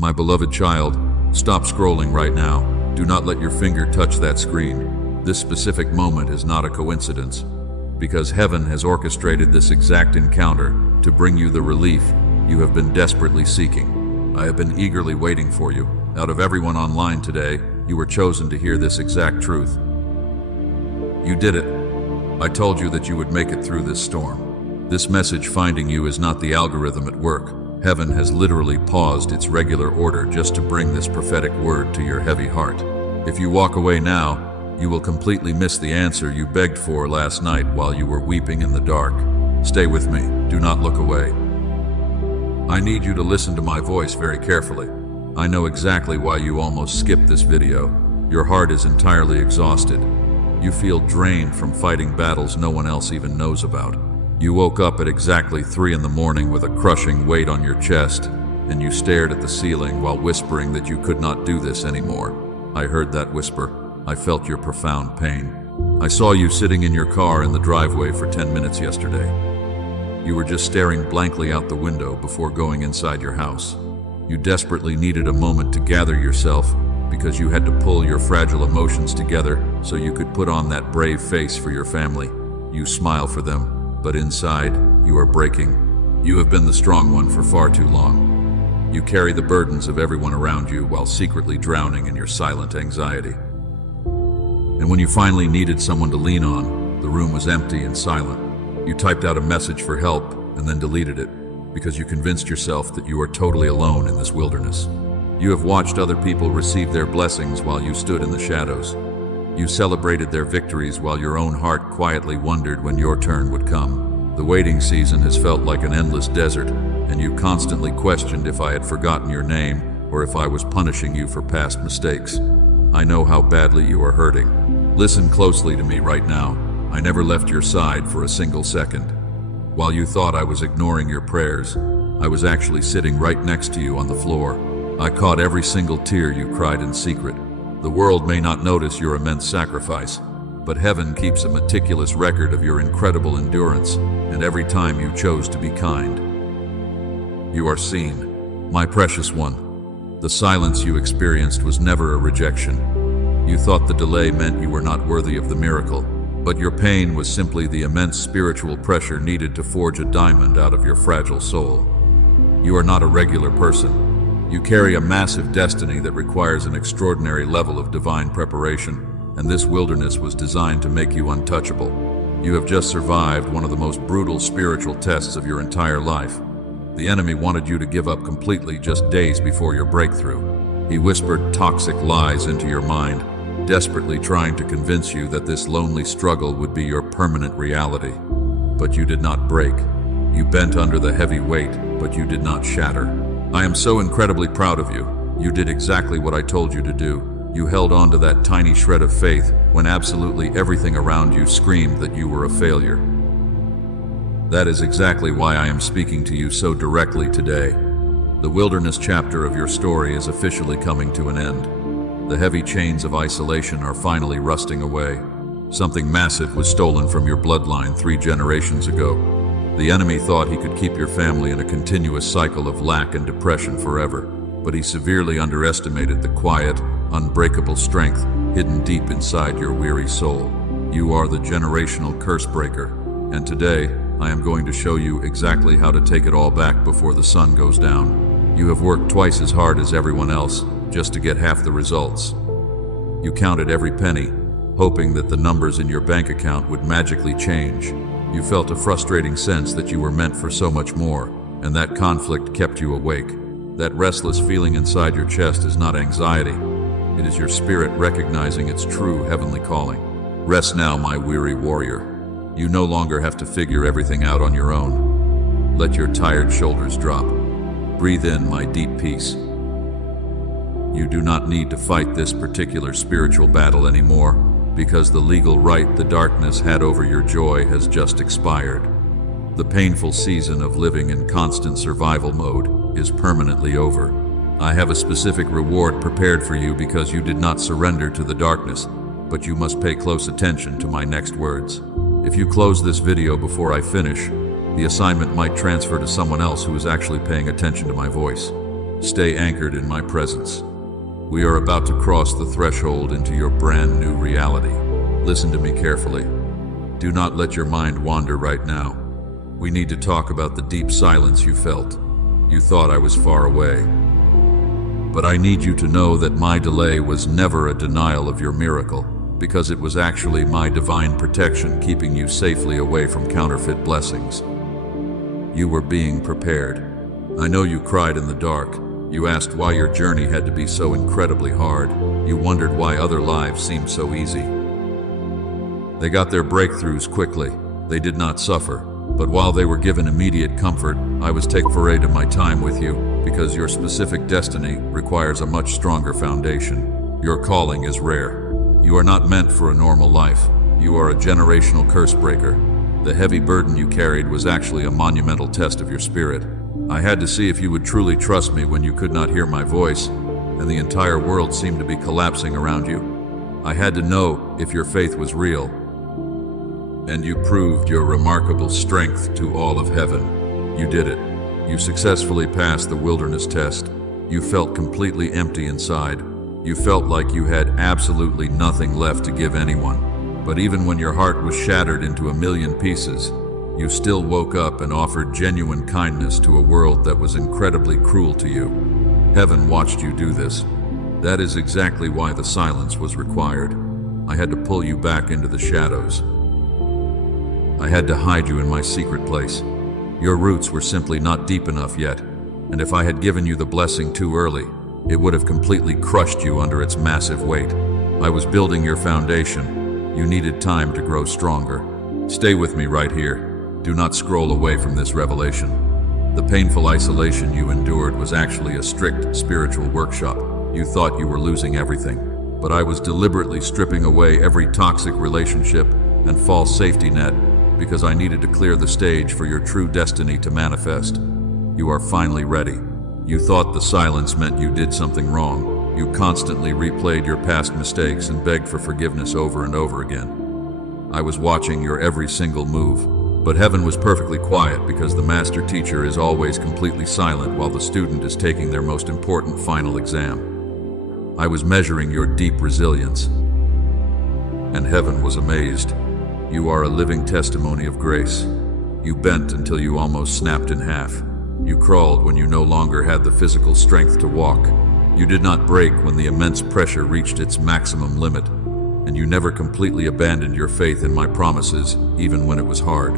My beloved child, stop scrolling right now. Do not let your finger touch that screen. This specific moment is not a coincidence, because heaven has orchestrated this exact encounter to bring you the relief you have been desperately seeking. I have been eagerly waiting for you. Out of everyone online today, you were chosen to hear this exact truth. You did it. I told you that you would make it through this storm. This message finding you is not the algorithm at work. Heaven has literally paused its regular order just to bring this prophetic word to your heavy heart. If you walk away now, you will completely miss the answer you begged for last night while you were weeping in the dark. Stay with me. Do not look away. I need you to listen to my voice very carefully. I know exactly why you almost skipped this video. Your heart is entirely exhausted. You feel drained from fighting battles no one else even knows about. You woke up at exactly 3 in the morning with a crushing weight on your chest, and you stared at the ceiling while whispering that you could not do this anymore. I heard that whisper. I felt your profound pain. I saw you sitting in your car in the driveway for 10 minutes yesterday. You were just staring blankly out the window before going inside your house. You desperately needed a moment to gather yourself because you had to pull your fragile emotions together so you could put on that brave face for your family. You smile for them, but inside, you are breaking. You have been the strong one for far too long. You carry the burdens of everyone around you while secretly drowning in your silent anxiety. And when you finally needed someone to lean on, the room was empty and silent. You typed out a message for help and then deleted it because you convinced yourself that you are totally alone in this wilderness. You have watched other people receive their blessings while you stood in the shadows. You celebrated their victories while your own heart quietly wondered when your turn would come. The waiting season has felt like an endless desert, and you constantly questioned if I had forgotten your name or if I was punishing you for past mistakes. I know how badly you are hurting. Listen closely to me right now. I never left your side for a single second. While you thought I was ignoring your prayers, I was actually sitting right next to you on the floor. I caught every single tear you cried in secret. The world may not notice your immense sacrifice, but heaven keeps a meticulous record of your incredible endurance and every time you chose to be kind. You are seen, my precious one. The silence you experienced was never a rejection. You thought the delay meant you were not worthy of the miracle, but your pain was simply the immense spiritual pressure needed to forge a diamond out of your fragile soul. You are not a regular person. You carry a massive destiny that requires an extraordinary level of divine preparation, and this wilderness was designed to make you untouchable. You have just survived one of the most brutal spiritual tests of your entire life. The enemy wanted you to give up completely just days before your breakthrough. He whispered toxic lies into your mind, desperately trying to convince you that this lonely struggle would be your permanent reality. But you did not break. You bent under the heavy weight, but you did not shatter. I am so incredibly proud of you. You did exactly what I told you to do. You held on to that tiny shred of faith when absolutely everything around you screamed that you were a failure. That is exactly why I am speaking to you so directly today. The wilderness chapter of your story is officially coming to an end. The heavy chains of isolation are finally rusting away. Something massive was stolen from your bloodline 3 generations ago. The enemy thought he could keep your family in a continuous cycle of lack and depression forever, but he severely underestimated the quiet, unbreakable strength hidden deep inside your weary soul. You are the generational curse breaker, and today I am going to show you exactly how to take it all back before the sun goes down. You have worked twice as hard as everyone else just to get half the results. You counted every penny, hoping that the numbers in your bank account would magically change. You felt a frustrating sense that you were meant for so much more, and that conflict kept you awake. That restless feeling inside your chest is not anxiety. It is your spirit recognizing its true heavenly calling. Rest now, my weary warrior. You no longer have to figure everything out on your own. Let your tired shoulders drop. Breathe in my deep peace. You do not need to fight this particular spiritual battle anymore, because the legal right the darkness had over your joy has just expired. The painful season of living in constant survival mode is permanently over. I have a specific reward prepared for you because you did not surrender to the darkness, but you must pay close attention to my next words. If you close this video before I finish, the assignment might transfer to someone else who is actually paying attention to my voice. Stay anchored in my presence. We are about to cross the threshold into your brand new reality. Listen to me carefully. Do not let your mind wander right now. We need to talk about the deep silence you felt. You thought I was far away. But I need you to know that my delay was never a denial of your miracle, because it was actually my divine protection keeping you safely away from counterfeit blessings. You were being prepared. I know you cried in the dark. You asked why your journey had to be so incredibly hard. You wondered why other lives seemed so easy. They got their breakthroughs quickly. They did not suffer. But while they were given immediate comfort, I was taken afraid of my time with you, because your specific destiny requires a much stronger foundation. Your calling is rare. You are not meant for a normal life. You are a generational curse breaker. The heavy burden you carried was actually a monumental test of your spirit. I had to see if you would truly trust me when you could not hear my voice, and the entire world seemed to be collapsing around you. I had to know if your faith was real. And you proved your remarkable strength to all of heaven. You did it. You successfully passed the wilderness test. You felt completely empty inside. You felt like you had absolutely nothing left to give anyone. But even when your heart was shattered into a million pieces, you still woke up and offered genuine kindness to a world that was incredibly cruel to you. Heaven watched you do this. That is exactly why the silence was required. I had to pull you back into the shadows. I had to hide you in my secret place. Your roots were simply not deep enough yet, and if I had given you the blessing too early, it would have completely crushed you under its massive weight. I was building your foundation. You needed time to grow stronger. Stay with me right here. Do not scroll away from this revelation. The painful isolation you endured was actually a strict spiritual workshop. You thought you were losing everything, but I was deliberately stripping away every toxic relationship and false safety net because I needed to clear the stage for your true destiny to manifest. You are finally ready. You thought the silence meant you did something wrong. You constantly replayed your past mistakes and begged for forgiveness over and over again. I was watching your every single move, but heaven was perfectly quiet because the master teacher is always completely silent while the student is taking their most important final exam. I was measuring your deep resilience, and heaven was amazed. You are a living testimony of grace. You bent until you almost snapped in half. You crawled when you no longer had the physical strength to walk. You did not break when the immense pressure reached its maximum limit. And you never completely abandoned your faith in my promises, even when it was hard.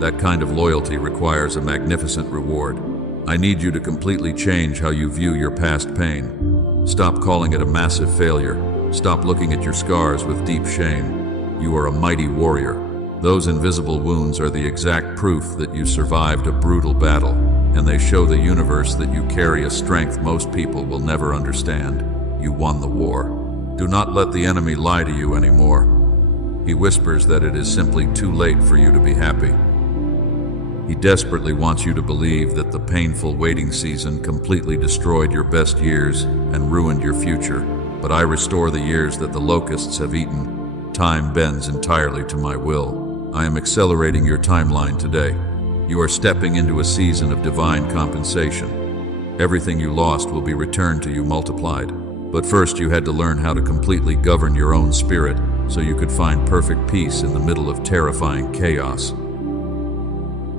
That kind of loyalty requires a magnificent reward. I need you to completely change how you view your past pain. Stop calling it a massive failure. Stop looking at your scars with deep shame. You are a mighty warrior. Those invisible wounds are the exact proof that you survived a brutal battle, and they show the universe that you carry a strength most people will never understand. You won the war. Do not let the enemy lie to you anymore. He whispers that it is simply too late for you to be happy. He desperately wants you to believe that the painful waiting season completely destroyed your best years and ruined your future, but I restore the years that the locusts have eaten. Time bends entirely to my will. I am accelerating your timeline today. You are stepping into a season of divine compensation. Everything you lost will be returned to you multiplied. But first you had to learn how to completely govern your own spirit so you could find perfect peace in the middle of terrifying chaos.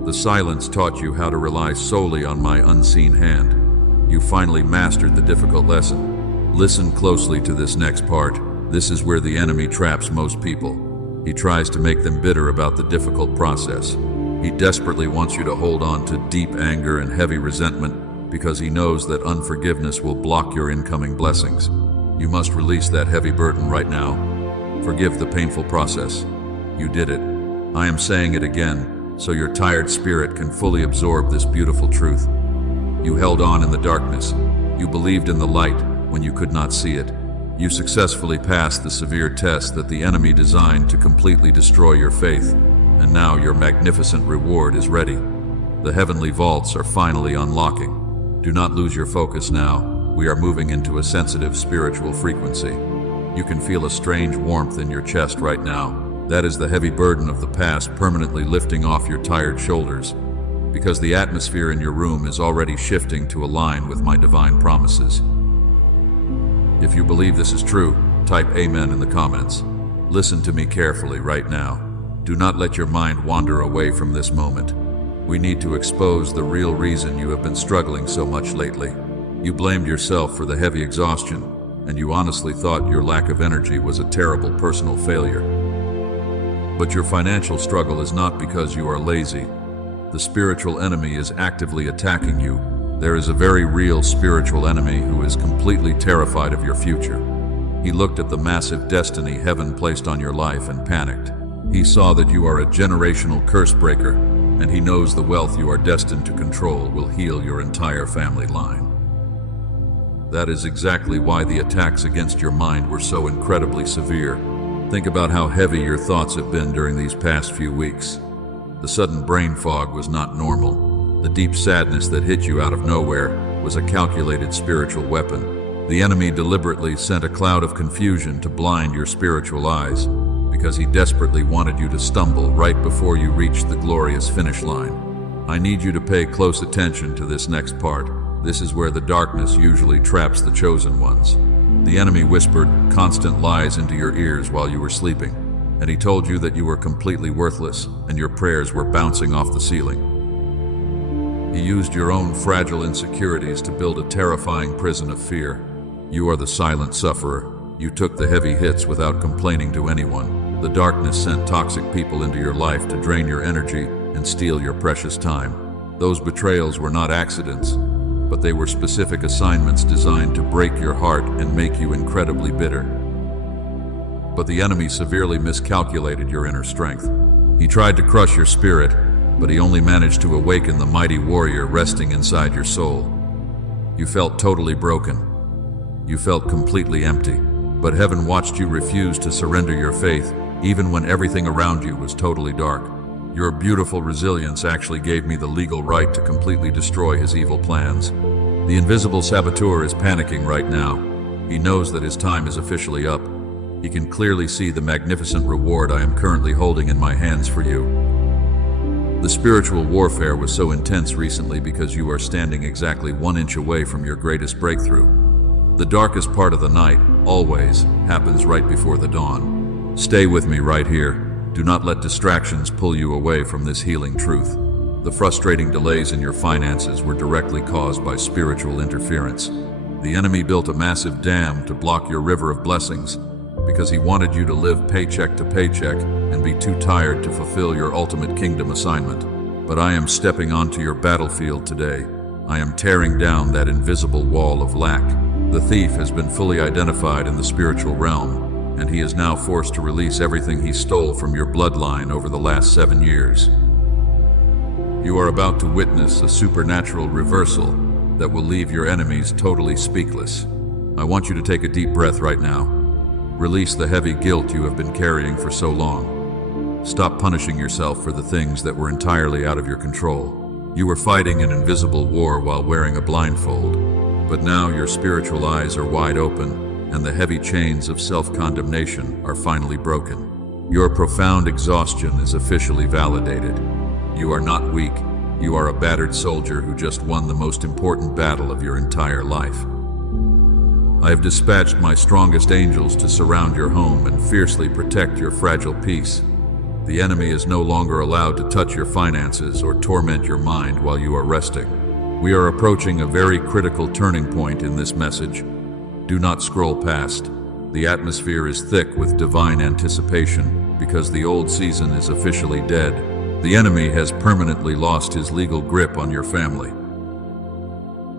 The silence taught you how to rely solely on my unseen hand. You finally mastered the difficult lesson. Listen closely to this next part. This is where the enemy traps most people. He tries to make them bitter about the difficult process. He desperately wants you to hold on to deep anger and heavy resentment because he knows that unforgiveness will block your incoming blessings. You must release that heavy burden right now. Forgive the painful process. You did it. I am saying it again, so your tired spirit can fully absorb this beautiful truth. You held on in the darkness. You believed in the light when you could not see it. You successfully passed the severe test that the enemy designed to completely destroy your faith, and now your magnificent reward is ready. The heavenly vaults are finally unlocking. Do not lose your focus now. We are moving into a sensitive spiritual frequency. You can feel a strange warmth in your chest right now. That is the heavy burden of the past permanently lifting off your tired shoulders. because the atmosphere in your room is already shifting to align with my divine promises. If you believe this is true, type Amen in the comments. Listen to me carefully right now. Do not let your mind wander away from this moment. We need to expose the real reason you have been struggling so much lately. You blamed yourself for the heavy exhaustion, and you honestly thought your lack of energy was a terrible personal failure. But your financial struggle is not because you are lazy. The spiritual enemy is actively attacking you. There is a very real spiritual enemy who is completely terrified of your future. He looked at the massive destiny heaven placed on your life and panicked. He saw that you are a generational curse breaker, and he knows the wealth you are destined to control will heal your entire family line. That is exactly why the attacks against your mind were so incredibly severe. Think about how heavy your thoughts have been during these past few weeks. The sudden brain fog was not normal. The deep sadness that hit you out of nowhere was a calculated spiritual weapon. The enemy deliberately sent a cloud of confusion to blind your spiritual eyes, because he desperately wanted you to stumble right before you reached the glorious finish line. I need you to pay close attention to this next part. This is where the darkness usually traps the chosen ones. The enemy whispered constant lies into your ears while you were sleeping, and he told you that you were completely worthless and your prayers were bouncing off the ceiling. He used your own fragile insecurities to build a terrifying prison of fear. You are the silent sufferer. You took the heavy hits without complaining to anyone. The darkness sent toxic people into your life to drain your energy and steal your precious time. Those betrayals were not accidents, but they were specific assignments designed to break your heart and make you incredibly bitter. But the enemy severely miscalculated your inner strength. He tried to crush your spirit, but he only managed to awaken the mighty warrior resting inside your soul. You felt totally broken. You felt completely empty, but heaven watched you refuse to surrender your faith, even when everything around you was totally dark. Your beautiful resilience actually gave me the legal right to completely destroy his evil plans. The invisible saboteur is panicking right now. He knows that his time is officially up. He can clearly see the magnificent reward I am currently holding in my hands for you. The spiritual warfare was so intense recently because you are standing exactly 1 inch away from your greatest breakthrough. The darkest part of the night, always, happens right before the dawn. Stay with me right here. Do not let distractions pull you away from this healing truth. The frustrating delays in your finances were directly caused by spiritual interference. The enemy built a massive dam to block your river of blessings because he wanted you to live paycheck to paycheck and be too tired to fulfill your ultimate kingdom assignment. But I am stepping onto your battlefield today. I am tearing down that invisible wall of lack. The thief has been fully identified in the spiritual realm, and he is now forced to release everything he stole from your bloodline over the last 7 years. You are about to witness a supernatural reversal that will leave your enemies totally speechless. I want you to take a deep breath right now. Release the heavy guilt you have been carrying for so long. Stop punishing yourself for the things that were entirely out of your control. You were fighting an invisible war while wearing a blindfold, but now your spiritual eyes are wide open, and the heavy chains of self-condemnation are finally broken. Your profound exhaustion is officially validated. You are not weak. You are a battered soldier who just won the most important battle of your entire life. I have dispatched my strongest angels to surround your home and fiercely protect your fragile peace. The enemy is no longer allowed to touch your finances or torment your mind while you are resting. We are approaching a very critical turning point in this message. Do not scroll past. The atmosphere is thick with divine anticipation because the old season is officially dead. The enemy has permanently lost his legal grip on your family.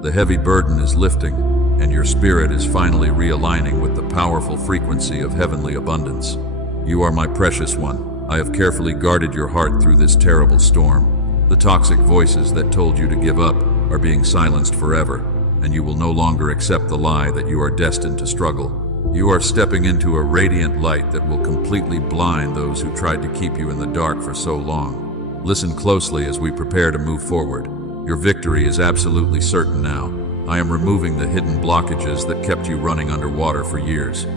The heavy burden is lifting, and your spirit is finally realigning with the powerful frequency of heavenly abundance. You are my precious one. I have carefully guarded your heart through this terrible storm. The toxic voices that told you to give up are being silenced forever, and you will no longer accept the lie that you are destined to struggle. You are stepping into a radiant light that will completely blind those who tried to keep you in the dark for so long. Listen closely as we prepare to move forward. Your victory is absolutely certain now. I am removing the hidden blockages that kept you running underwater for years.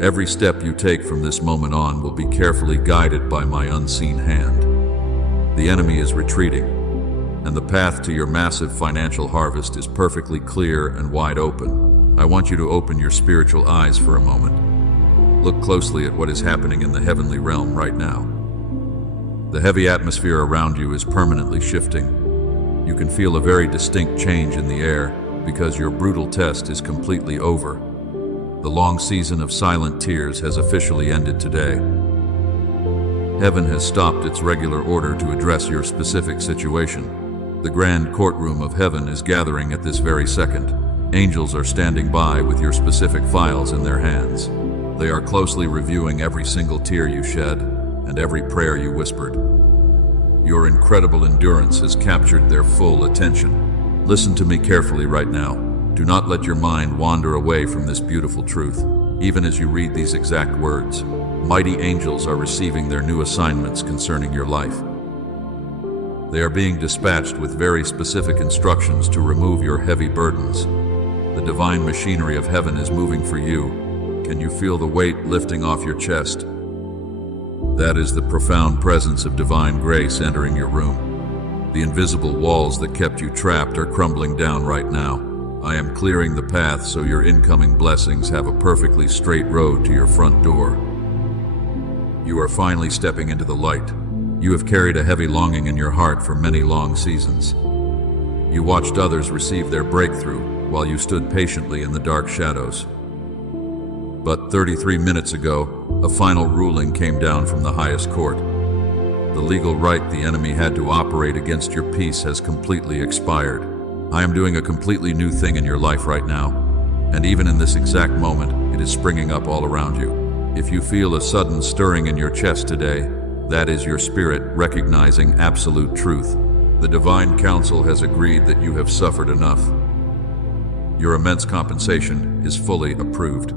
Every step you take from this moment on will be carefully guided by my unseen hand. The enemy is retreating, and the path to your massive financial harvest is perfectly clear and wide open. I want you to open your spiritual eyes for a moment. Look closely at what is happening in the heavenly realm right now. The heavy atmosphere around you is permanently shifting. You can feel a very distinct change in the air because your brutal test is completely over. The long season of silent tears has officially ended today. Heaven has stopped its regular order to address your specific situation. The grand courtroom of heaven is gathering at this very second. Angels are standing by with your specific files in their hands. They are closely reviewing every single tear you shed and every prayer you whispered. Your incredible endurance has captured their full attention. Listen to me carefully right now. Do not let your mind wander away from this beautiful truth. Even as you read these exact words, mighty angels are receiving their new assignments concerning your life. They are being dispatched with very specific instructions to remove your heavy burdens. The divine machinery of heaven is moving for you. Can you feel the weight lifting off your chest? That is the profound presence of divine grace entering your room. The invisible walls that kept you trapped are crumbling down right now. I am clearing the path so your incoming blessings have a perfectly straight road to your front door. You are finally stepping into the light. You have carried a heavy longing in your heart for many long seasons. You watched others receive their breakthrough while you stood patiently in the dark shadows. But 33 minutes ago, a final ruling came down from the highest court. The legal right the enemy had to operate against your peace has completely expired. I am doing a completely new thing in your life right now, and even in this exact moment, it is springing up all around you. If you feel a sudden stirring in your chest today, that is your spirit recognizing absolute truth. The divine council has agreed that you have suffered enough. Your immense compensation is fully approved.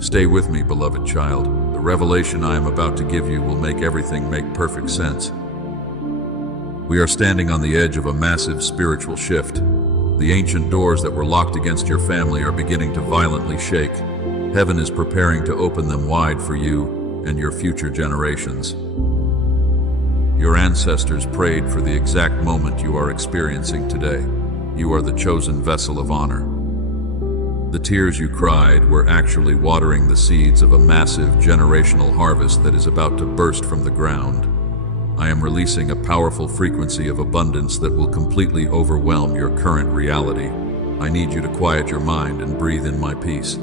Stay with me, beloved child. The revelation I am about to give you will make everything make perfect sense. We are standing on the edge of a massive spiritual shift. The ancient doors that were locked against your family are beginning to violently shake. Heaven is preparing to open them wide for you and your future generations. Your ancestors prayed for the exact moment you are experiencing today. You are the chosen vessel of honor. The tears you cried were actually watering the seeds of a massive generational harvest that is about to burst from the ground. I am releasing a powerful frequency of abundance that will completely overwhelm your current reality. I need you to quiet your mind and breathe in my peace.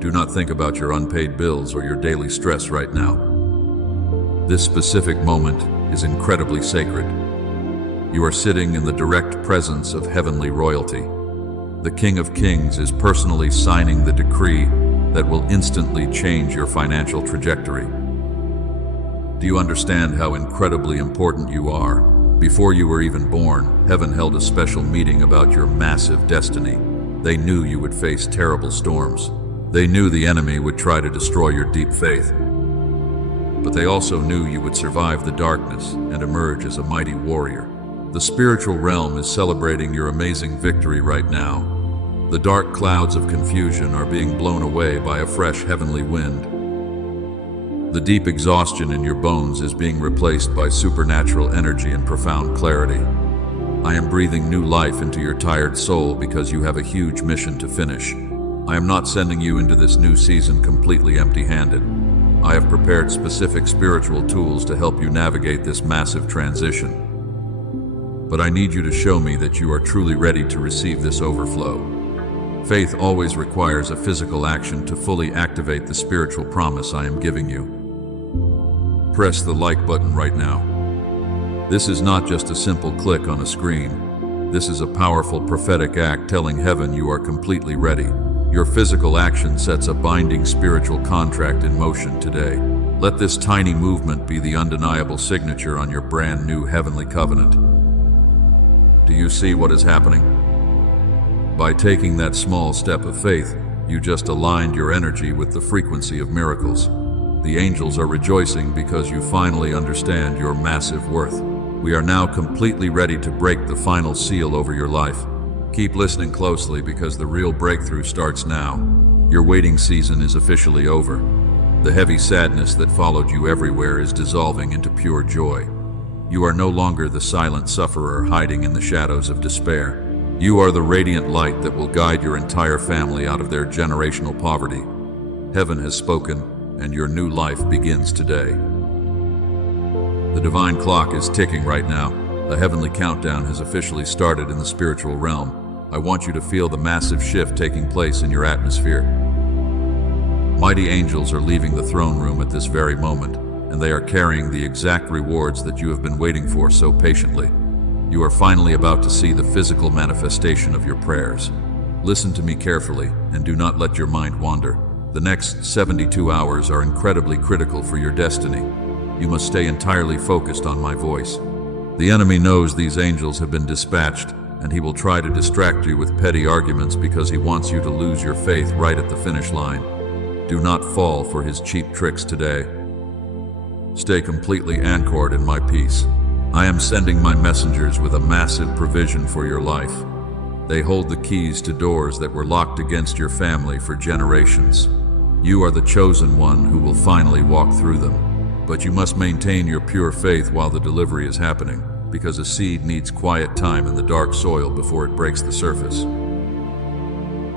Do not think about your unpaid bills or your daily stress right now. This specific moment is incredibly sacred. You are sitting in the direct presence of heavenly royalty. The King of Kings is personally signing the decree that will instantly change your financial trajectory. Do you understand how incredibly important you are? Before you were even born, heaven held a special meeting about your massive destiny. They knew you would face terrible storms. They knew the enemy would try to destroy your deep faith. But they also knew you would survive the darkness and emerge as a mighty warrior. The spiritual realm is celebrating your amazing victory right now. The dark clouds of confusion are being blown away by a fresh heavenly wind. The deep exhaustion in your bones is being replaced by supernatural energy and profound clarity. I am breathing new life into your tired soul because you have a huge mission to finish. I am not sending you into this new season completely empty-handed. I have prepared specific spiritual tools to help you navigate this massive transition. But I need you to show me that you are truly ready to receive this overflow. Faith always requires a physical action to fully activate the spiritual promise I am giving you. Press the like button right now. This is not just a simple click on a screen. This is a powerful prophetic act telling heaven you are completely ready. Your physical action sets a binding spiritual contract in motion today. Let this tiny movement be the undeniable signature on your brand new heavenly covenant. Do you see what is happening? By taking that small step of faith, you just aligned your energy with the frequency of miracles. The angels are rejoicing because you finally understand your massive worth. We are now completely ready to break the final seal over your life. Keep listening closely because the real breakthrough starts now. Your waiting season is officially over. The heavy sadness that followed you everywhere is dissolving into pure joy. You are no longer the silent sufferer hiding in the shadows of despair. You are the radiant light that will guide your entire family out of their generational poverty. Heaven has spoken, and your new life begins today. The divine clock is ticking right now. A heavenly countdown has officially started in the spiritual realm. I want you to feel the massive shift taking place in your atmosphere. Mighty angels are leaving the throne room at this very moment, and they are carrying the exact rewards that you have been waiting for so patiently. You are finally about to see the physical manifestation of your prayers. Listen to me carefully, and do not let your mind wander. The next 72 hours are incredibly critical for your destiny. You must stay entirely focused on my voice. The enemy knows these angels have been dispatched, and he will try to distract you with petty arguments because he wants you to lose your faith right at the finish line. Do not fall for his cheap tricks today. Stay completely anchored in my peace. I am sending my messengers with a massive provision for your life. They hold the keys to doors that were locked against your family for generations. You are the chosen one who will finally walk through them. But you must maintain your pure faith while the delivery is happening, because a seed needs quiet time in the dark soil before it breaks the surface.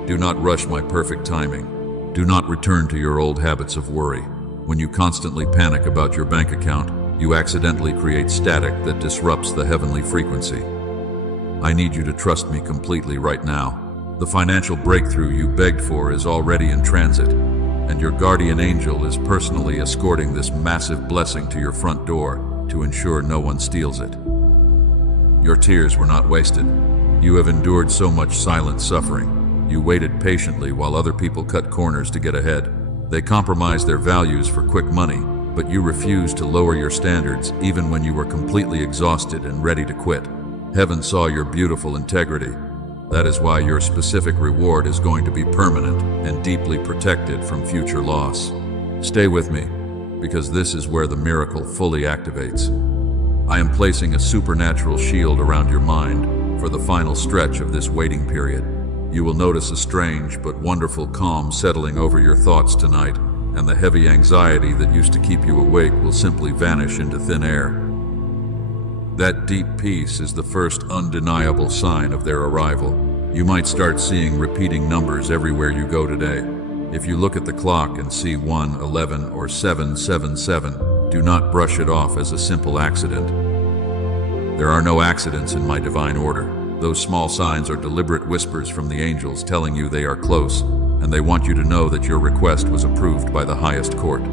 Do not rush my perfect timing. Do not return to your old habits of worry. When you constantly panic about your bank account, you accidentally create static that disrupts the heavenly frequency. I need you to trust me completely right now. The financial breakthrough you begged for is already in transit, and your guardian angel is personally escorting this massive blessing to your front door to ensure no one steals it. Your tears were not wasted. You have endured so much silent suffering. You waited patiently while other people cut corners to get ahead. They compromised their values for quick money, but you refused to lower your standards even when you were completely exhausted and ready to quit. Heaven saw your beautiful integrity. That is why your specific reward is going to be permanent and deeply protected from future loss. Stay with me, because this is where the miracle fully activates. I am placing a supernatural shield around your mind for the final stretch of this waiting period. You will notice a strange but wonderful calm settling over your thoughts tonight, and the heavy anxiety that used to keep you awake will simply vanish into thin air. That deep peace is the first undeniable sign of their arrival. You might start seeing repeating numbers everywhere you go today. If you look at the clock and see 1, 11, or 777, do not brush it off as a simple accident. There are no accidents in my divine order. Those small signs are deliberate whispers from the angels telling you they are close, and they want you to know that your request was approved by the highest court.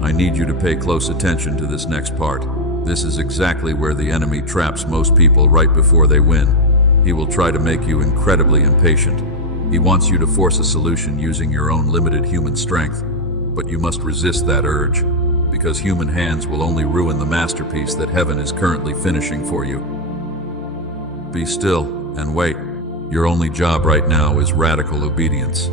I need you to pay close attention to this next part. This is exactly where the enemy traps most people right before they win. He will try to make you incredibly impatient. He wants you to force a solution using your own limited human strength, but you must resist that urge, because human hands will only ruin the masterpiece that heaven is currently finishing for you. Be still and wait. Your only job right now is radical obedience.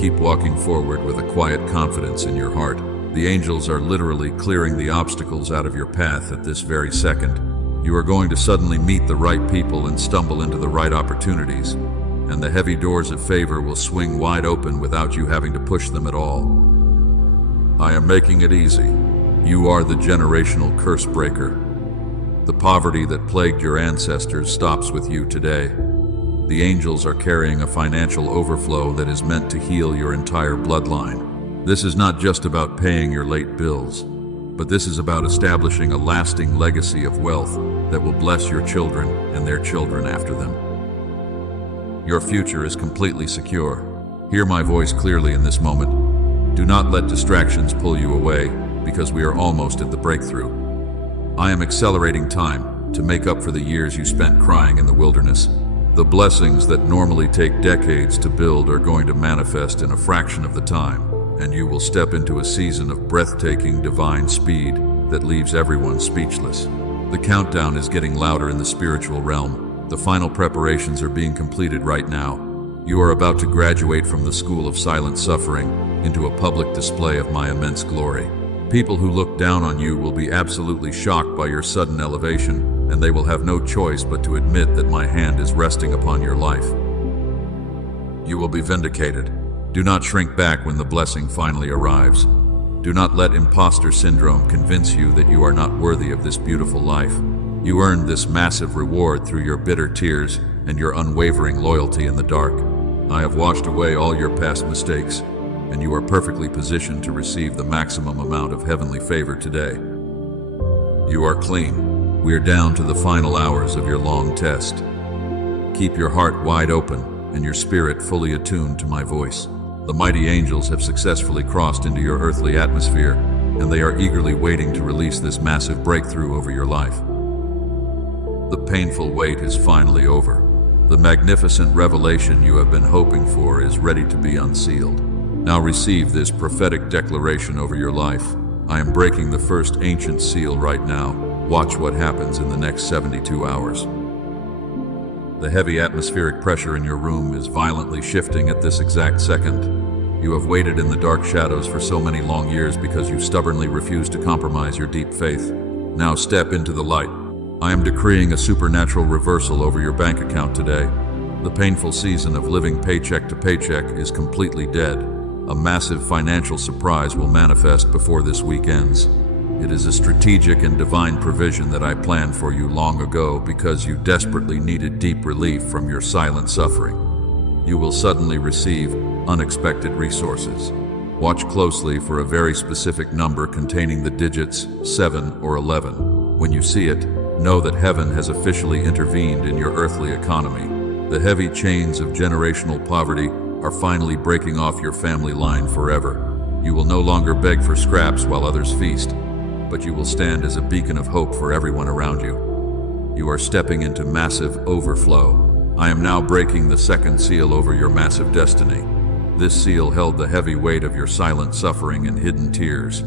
Keep walking forward with a quiet confidence in your heart. The angels are literally clearing the obstacles out of your path at this very second. You are going to suddenly meet the right people and stumble into the right opportunities, and the heavy doors of favor will swing wide open without you having to push them at all. I am making it easy. You are the generational curse breaker. The poverty that plagued your ancestors stops with you today. The angels are carrying a financial overflow that is meant to heal your entire bloodline. This is not just about paying your late bills, but this is about establishing a lasting legacy of wealth that will bless your children and their children after them. Your future is completely secure. Hear my voice clearly in this moment. Do not let distractions pull you away, because we are almost at the breakthrough. I am accelerating time to make up for the years you spent crying in the wilderness. The blessings that normally take decades to build are going to manifest in a fraction of the time, and you will step into a season of breathtaking divine speed that leaves everyone speechless. The countdown is getting louder in the spiritual realm. The final preparations are being completed right now. You are about to graduate from the school of silent suffering into a public display of my immense glory. People who look down on you will be absolutely shocked by your sudden elevation, and they will have no choice but to admit that my hand is resting upon your life. You will be vindicated. Do not shrink back when the blessing finally arrives. Do not let imposter syndrome convince you that you are not worthy of this beautiful life. You earned this massive reward through your bitter tears and your unwavering loyalty in the dark. I have washed away all your past mistakes, and you are perfectly positioned to receive the maximum amount of heavenly favor today. You are clean. We are down to the final hours of your long test. Keep your heart wide open and your spirit fully attuned to my voice. The mighty angels have successfully crossed into your earthly atmosphere, and they are eagerly waiting to release this massive breakthrough over your life. The painful wait is finally over. The magnificent revelation you have been hoping for is ready to be unsealed. Now receive this prophetic declaration over your life. I am breaking the first ancient seal right now. Watch what happens in the next 72 hours. The heavy atmospheric pressure in your room is violently shifting at this exact second. You have waited in the dark shadows for so many long years because you stubbornly refused to compromise your deep faith. Now step into the light. I am decreeing a supernatural reversal over your bank account today. The painful season of living paycheck to paycheck is completely dead. A massive financial surprise will manifest before this week ends. It is a strategic and divine provision that I planned for you long ago because you desperately needed deep relief from your silent suffering. You will suddenly receive unexpected resources. Watch closely for a very specific number containing the digits 7 or 11. When you see it, know that heaven has officially intervened in your earthly economy. The heavy chains of generational poverty are finally breaking off your family line forever. You will no longer beg for scraps while others feast, but you will stand as a beacon of hope for everyone around you. You are stepping into massive overflow. I am now breaking the second seal over your massive destiny. This seal held the heavy weight of your silent suffering and hidden tears.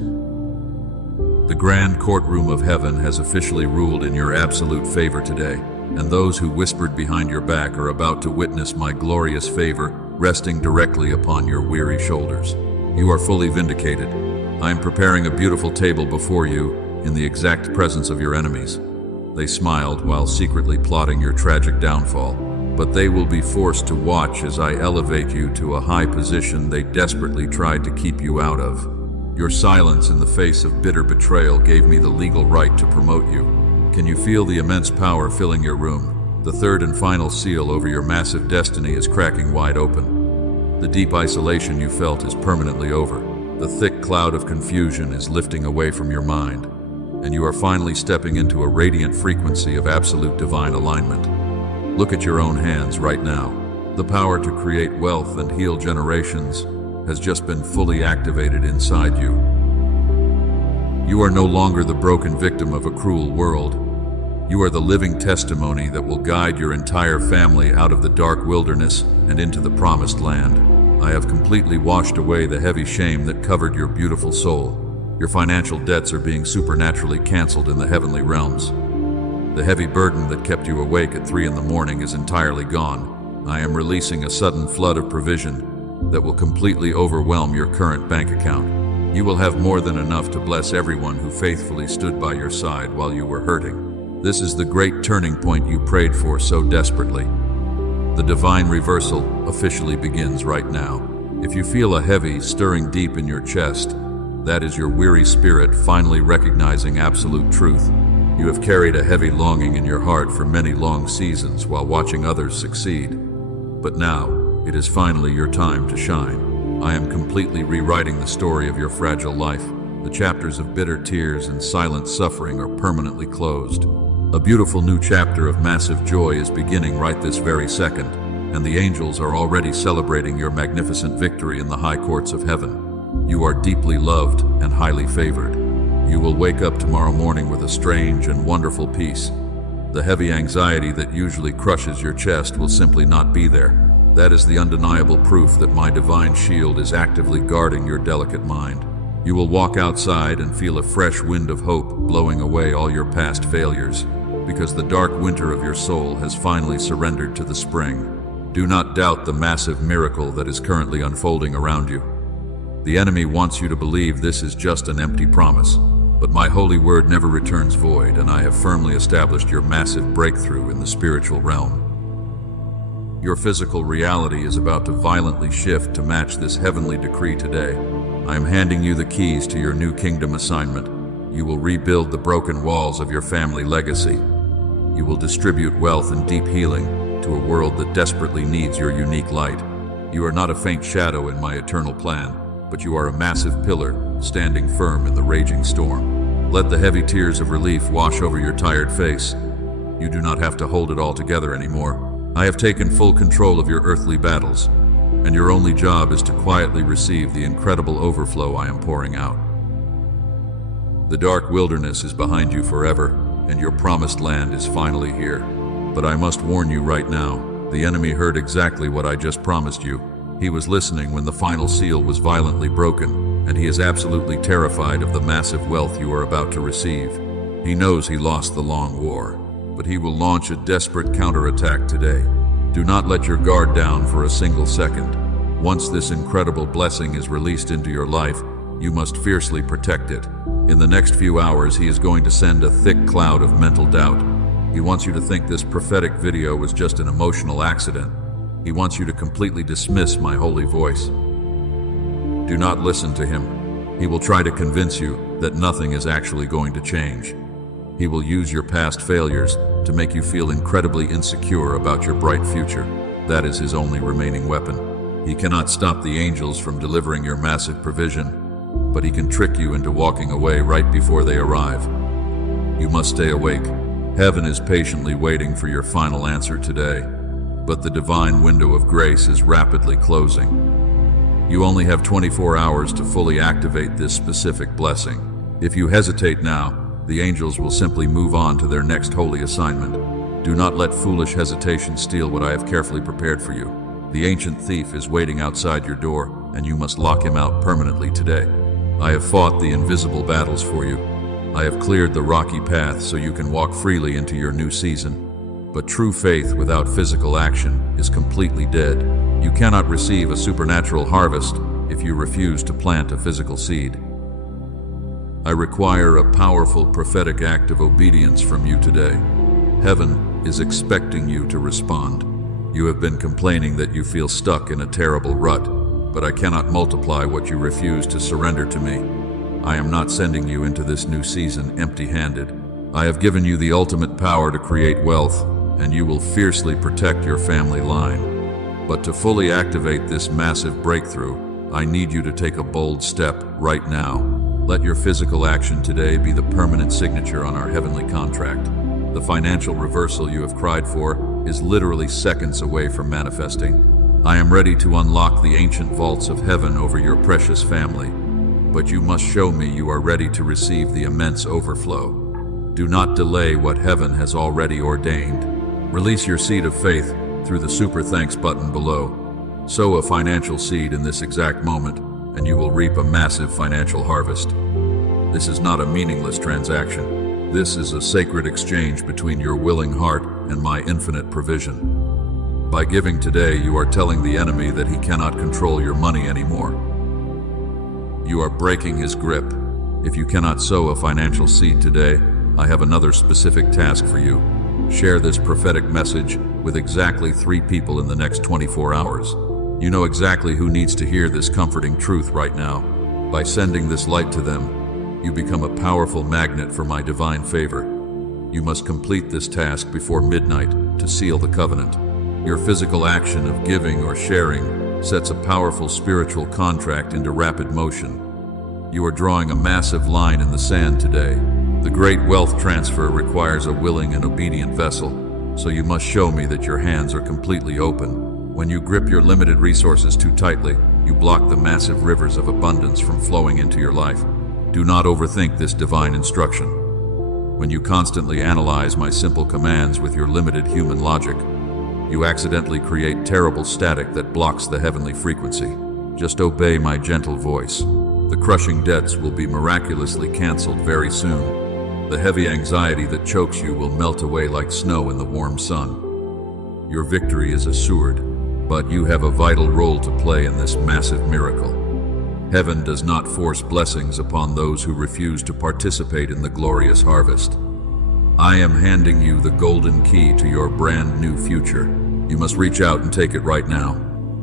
The grand courtroom of heaven has officially ruled in your absolute favor today, and those who whispered behind your back are about to witness my glorious favor resting directly upon your weary shoulders. You are fully vindicated. I am preparing a beautiful table before you in the exact presence of your enemies. They smiled while secretly plotting your tragic downfall, but they will be forced to watch as I elevate you to a high position they desperately tried to keep you out of. Your silence in the face of bitter betrayal gave me the legal right to promote you. Can you feel the immense power filling your room? The third and final seal over your massive destiny is cracking wide open. The deep isolation you felt is permanently over. The thick cloud of confusion is lifting away from your mind, and you are finally stepping into a radiant frequency of absolute divine alignment. Look at your own hands right now. The power to create wealth and heal generations has just been fully activated inside you. You are no longer the broken victim of a cruel world. You are the living testimony that will guide your entire family out of the dark wilderness and into the promised land. I have completely washed away the heavy shame that covered your beautiful soul. Your financial debts are being supernaturally canceled in the heavenly realms. The heavy burden that kept you awake at 3 in the morning is entirely gone. I am releasing a sudden flood of provision that will completely overwhelm your current bank account. You will have more than enough to bless everyone who faithfully stood by your side while you were hurting. This is the great turning point you prayed for so desperately. The divine reversal officially begins right now. If you feel a heavy stirring deep in your chest, that is your weary spirit finally recognizing absolute truth. You have carried a heavy longing in your heart for many long seasons while watching others succeed. But now, it is finally your time to shine. I am completely rewriting the story of your fragile life. The chapters of bitter tears and silent suffering are permanently closed. A beautiful new chapter of massive joy is beginning right this very second, and the angels are already celebrating your magnificent victory in the high courts of heaven. You are deeply loved and highly favored. You will wake up tomorrow morning with a strange and wonderful peace. The heavy anxiety that usually crushes your chest will simply not be there. That is the undeniable proof that my divine shield is actively guarding your delicate mind. You will walk outside and feel a fresh wind of hope blowing away all your past failures, because the dark winter of your soul has finally surrendered to the spring. Do not doubt the massive miracle that is currently unfolding around you. The enemy wants you to believe this is just an empty promise, but my holy word never returns void, and I have firmly established your massive breakthrough in the spiritual realm. Your physical reality is about to violently shift to match this heavenly decree today. I am handing you the keys to your new kingdom assignment. You will rebuild the broken walls of your family legacy. You will distribute wealth and deep healing to a world that desperately needs your unique light. You are not a faint shadow in my eternal plan, but you are a massive pillar standing firm in the raging storm. Let the heavy tears of relief wash over your tired face. You do not have to hold it all together anymore. I have taken full control of your earthly battles, and your only job is to quietly receive the incredible overflow I am pouring out. The dark wilderness is behind you forever, and your promised land is finally here. But I must warn you right now, the enemy heard exactly what I just promised you. He was listening when the final seal was violently broken, and he is absolutely terrified of the massive wealth you are about to receive. He knows he lost the long war, but he will launch a desperate counterattack today. Do not let your guard down for a single second. Once this incredible blessing is released into your life, you must fiercely protect it. In the next few hours, he is going to send a thick cloud of mental doubt. He wants you to think this prophetic video was just an emotional accident. He wants you to completely dismiss my holy voice. Do not listen to him. He will try to convince you that nothing is actually going to change. He will use your past failures to make you feel incredibly insecure about your bright future. That is his only remaining weapon. He cannot stop the angels from delivering your massive provision, but he can trick you into walking away right before they arrive. You must stay awake. Heaven is patiently waiting for your final answer today, but the divine window of grace is rapidly closing. You only have 24 hours to fully activate this specific blessing. If you hesitate now, the angels will simply move on to their next holy assignment. Do not let foolish hesitation steal what I have carefully prepared for you. The ancient thief is waiting outside your door, and you must lock him out permanently today. I have fought the invisible battles for you. I have cleared the rocky path so you can walk freely into your new season. But true faith without physical action is completely dead. You cannot receive a supernatural harvest if you refuse to plant a physical seed. I require a powerful prophetic act of obedience from you today. Heaven is expecting you to respond. You have been complaining that you feel stuck in a terrible rut, but I cannot multiply what you refuse to surrender to me. I am not sending you into this new season empty-handed. I have given you the ultimate power to create wealth, and you will fiercely protect your family line. But to fully activate this massive breakthrough, I need you to take a bold step right now. Let your physical action today be the permanent signature on our heavenly contract. The financial reversal you have cried for is literally seconds away from manifesting. I am ready to unlock the ancient vaults of heaven over your precious family, but you must show me you are ready to receive the immense overflow. Do not delay what heaven has already ordained. Release your seed of faith through the Super Thanks button below. Sow a financial seed in this exact moment, and you will reap a massive financial harvest. This is not a meaningless transaction. This is a sacred exchange between your willing heart and my infinite provision. By giving today, you are telling the enemy that he cannot control your money anymore. You are breaking his grip. If you cannot sow a financial seed today, I have another specific task for you. Share this prophetic message with exactly 3 people in the next 24 hours. You know exactly who needs to hear this comforting truth right now. By sending this light to them, you become a powerful magnet for my divine favor. You must complete this task before midnight to seal the covenant. Your physical action of giving or sharing sets a powerful spiritual contract into rapid motion. You are drawing a massive line in the sand today. The great wealth transfer requires a willing and obedient vessel, so you must show me that your hands are completely open. When you grip your limited resources too tightly, you block the massive rivers of abundance from flowing into your life. Do not overthink this divine instruction. When you constantly analyze my simple commands with your limited human logic, you accidentally create terrible static that blocks the heavenly frequency. Just obey my gentle voice. The crushing debts will be miraculously canceled very soon. The heavy anxiety that chokes you will melt away like snow in the warm sun. Your victory is assured, but you have a vital role to play in this massive miracle. Heaven does not force blessings upon those who refuse to participate in the glorious harvest. I am handing you the golden key to your brand new future. You must reach out and take it right now.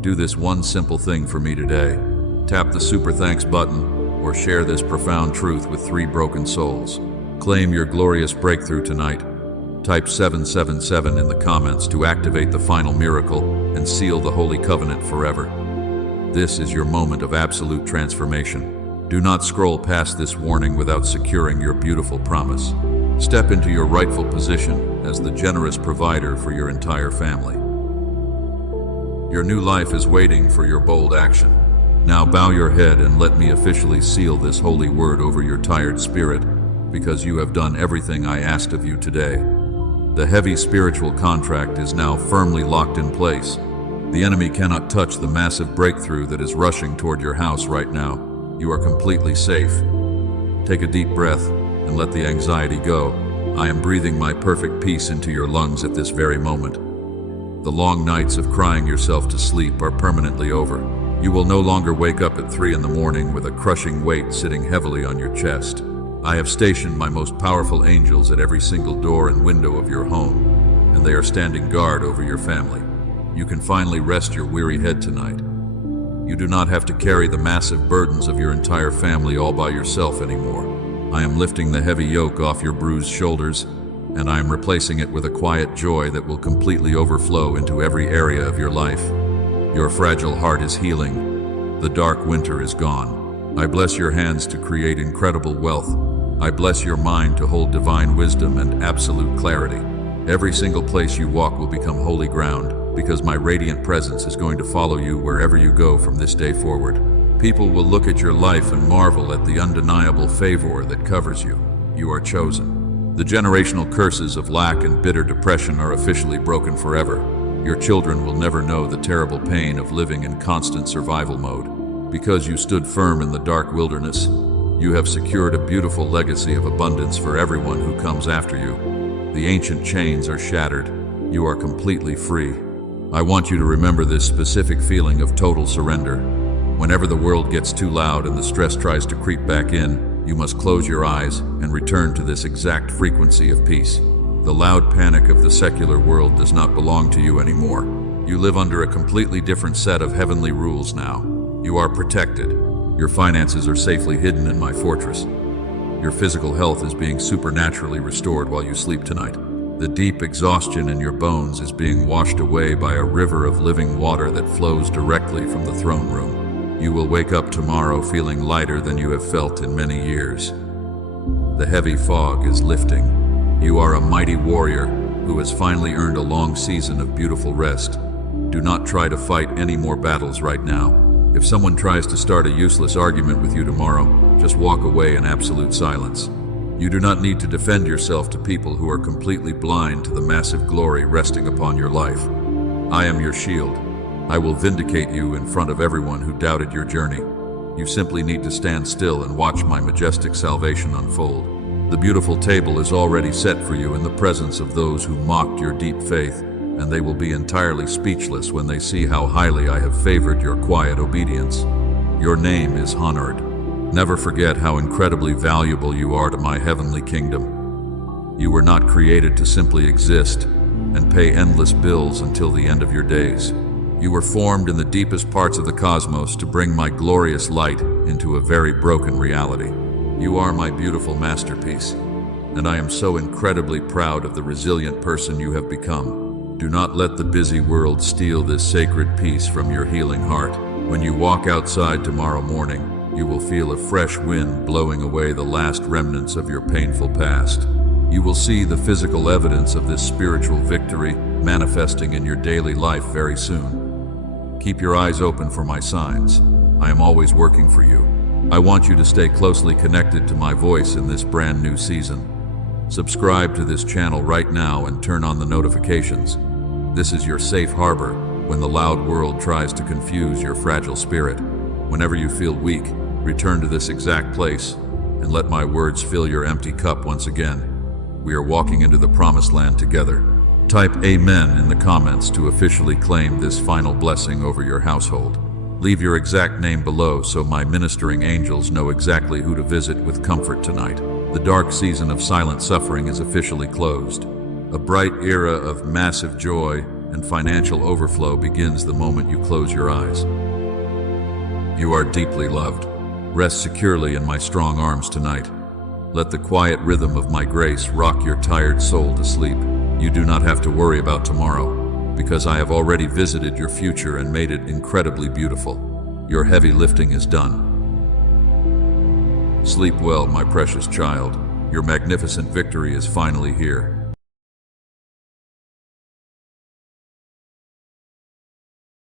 Do this one simple thing for me today. Tap the Super Thanks button or share this profound truth with 3 broken souls. Claim your glorious breakthrough tonight. Type 777 in the comments to activate the final miracle and seal the Holy Covenant forever. This is your moment of absolute transformation. Do not scroll past this warning without securing your beautiful promise. Step into your rightful position as the generous provider for your entire family. Your new life is waiting for your bold action. Now bow your head and let me officially seal this holy word over your tired spirit, because you have done everything I asked of you today. The heavy spiritual contract is now firmly locked in place. The enemy cannot touch the massive breakthrough that is rushing toward your house right now. You are completely safe. Take a deep breath and let the anxiety go. I am breathing my perfect peace into your lungs at this very moment. The long nights of crying yourself to sleep are permanently over. You will no longer wake up at 3 in the morning with a crushing weight sitting heavily on your chest. I have stationed my most powerful angels at every single door and window of your home, and they are standing guard over your family. You can finally rest your weary head tonight. You do not have to carry the massive burdens of your entire family all by yourself anymore. I am lifting the heavy yoke off your bruised shoulders, and I am replacing it with a quiet joy that will completely overflow into every area of your life. Your fragile heart is healing. The dark winter is gone. I bless your hands to create incredible wealth. I bless your mind to hold divine wisdom and absolute clarity. Every single place you walk will become holy ground, because my radiant presence is going to follow you wherever you go from this day forward. People will look at your life and marvel at the undeniable favor that covers you. You are chosen. The generational curses of lack and bitter depression are officially broken forever. Your children will never know the terrible pain of living in constant survival mode. Because you stood firm in the dark wilderness, you have secured a beautiful legacy of abundance for everyone who comes after you. The ancient chains are shattered. You are completely free. I want you to remember this specific feeling of total surrender. Whenever the world gets too loud and the stress tries to creep back in, you must close your eyes and return to this exact frequency of peace. The loud panic of the secular world does not belong to you anymore. You live under a completely different set of heavenly rules now. You are protected. Your finances are safely hidden in my fortress. Your physical health is being supernaturally restored while you sleep tonight. The deep exhaustion in your bones is being washed away by a river of living water that flows directly from the throne room. You will wake up tomorrow feeling lighter than you have felt in many years. The heavy fog is lifting. You are a mighty warrior who has finally earned a long season of beautiful rest. Do not try to fight any more battles right now. If someone tries to start a useless argument with you tomorrow, just walk away in absolute silence. You do not need to defend yourself to people who are completely blind to the massive glory resting upon your life. I am your shield. I will vindicate you in front of everyone who doubted your journey. You simply need to stand still and watch my majestic salvation unfold. The beautiful table is already set for you in the presence of those who mocked your deep faith, and they will be entirely speechless when they see how highly I have favored your quiet obedience. Your name is honored. Never forget how incredibly valuable you are to my heavenly kingdom. You were not created to simply exist and pay endless bills until the end of your days. You were formed in the deepest parts of the cosmos to bring my glorious light into a very broken reality. You are my beautiful masterpiece, and I am so incredibly proud of the resilient person you have become. Do not let the busy world steal this sacred peace from your healing heart. When you walk outside tomorrow morning, you will feel a fresh wind blowing away the last remnants of your painful past. You will see the physical evidence of this spiritual victory manifesting in your daily life very soon. Keep your eyes open for my signs. I am always working for you. I want you to stay closely connected to my voice in this brand new season. Subscribe to this channel right now and turn on the notifications. This is your safe harbor when the loud world tries to confuse your fragile spirit. Whenever you feel weak, return to this exact place and let my words fill your empty cup once again. We are walking into the promised land together. Type Amen in the comments to officially claim this final blessing over your household. Leave your exact name below so my ministering angels know exactly who to visit with comfort tonight. The dark season of silent suffering is officially closed. A bright era of massive joy and financial overflow begins the moment you close your eyes. You are deeply loved. Rest securely in my strong arms tonight. Let the quiet rhythm of my grace rock your tired soul to sleep. You do not have to worry about tomorrow, because I have already visited your future and made it incredibly beautiful. Your heavy lifting is done. Sleep well, my precious child. Your magnificent victory is finally here.